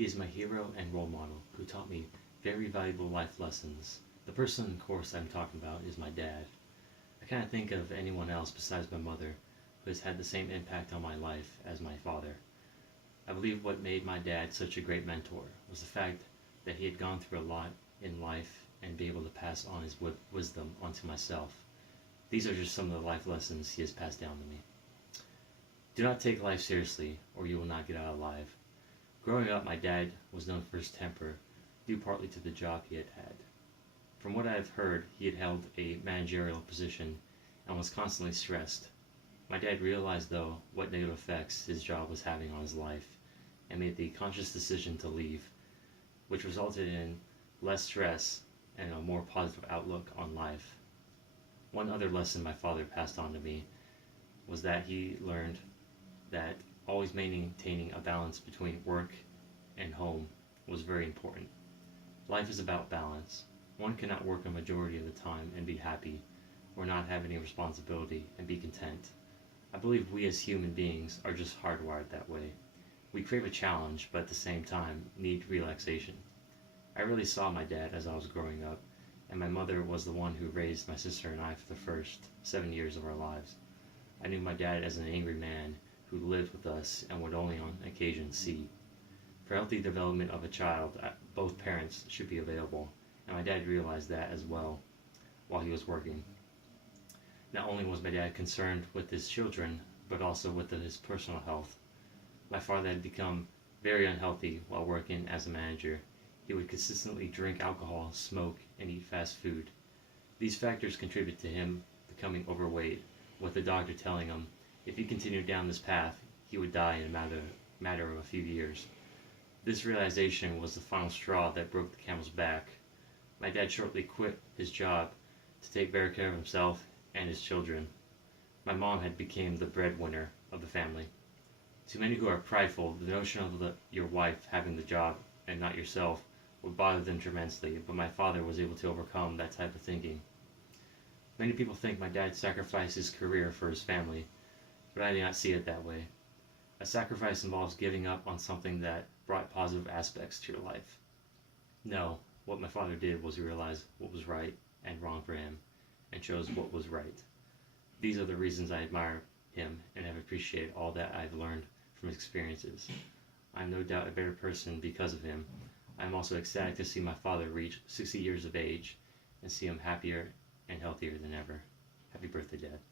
He is my hero and role model who taught me very valuable life lessons. The person, of course, I'm talking about is my dad. I can't think of anyone else besides my mother who has had the same impact on my life as my father. I believe what made my dad such a great mentor was the fact that he had gone through a lot in life and be able to pass on his wisdom onto myself. These are just some of the life lessons he has passed down to me. Do not take life seriously, or you will not get out alive. Growing up, my dad was known for his temper, due partly to the job he had had. From what I have heard, he had held a managerial position and was constantly stressed. My dad realized, though, what negative effects his job was having on his life, and made the conscious decision to leave, which resulted in less stress and a more positive outlook on life. One other lesson my father passed on to me was that he learned that always maintaining a balance between work and home was very important. Life is about balance. One cannot work a majority of the time and be happy, or not have any responsibility and be content. I believe we as human beings are just hardwired that way. We crave a challenge, but at the same time need relaxation. I really saw my dad as I was growing up, and my mother was the one who raised my sister and I for the first 7 years of our lives. I knew my dad as an angry man who lived with us and would only on occasion see. For healthy development of a child, both parents should be available, and my dad realized that as well while he was working. Not only was my dad concerned with his children, but also with his personal health. My father had become very unhealthy while working as a manager. He would consistently drink alcohol, smoke, and eat fast food. These factors contribute to him becoming overweight, with the doctor telling him if he continued down this path, he would die in a matter of a few years. This realization was the final straw that broke the camel's back. My dad shortly quit his job to take better care of himself and his children. My mom had become the breadwinner of the family. To many who are prideful, the notion of your wife having the job and not yourself would bother them tremendously, but my father was able to overcome that type of thinking. Many people think my dad sacrificed his career for his family, but I do not see it that way. A sacrifice involves giving up on something that brought positive aspects to your life. No, what my father did was realize what was right and wrong for him, and chose what was right. These are the reasons I admire him and have appreciated all that I've learned from his experiences. I am no doubt a better person because of him. I am also ecstatic to see my father reach 60 years of age and see him happier and healthier than ever. Happy birthday, Dad.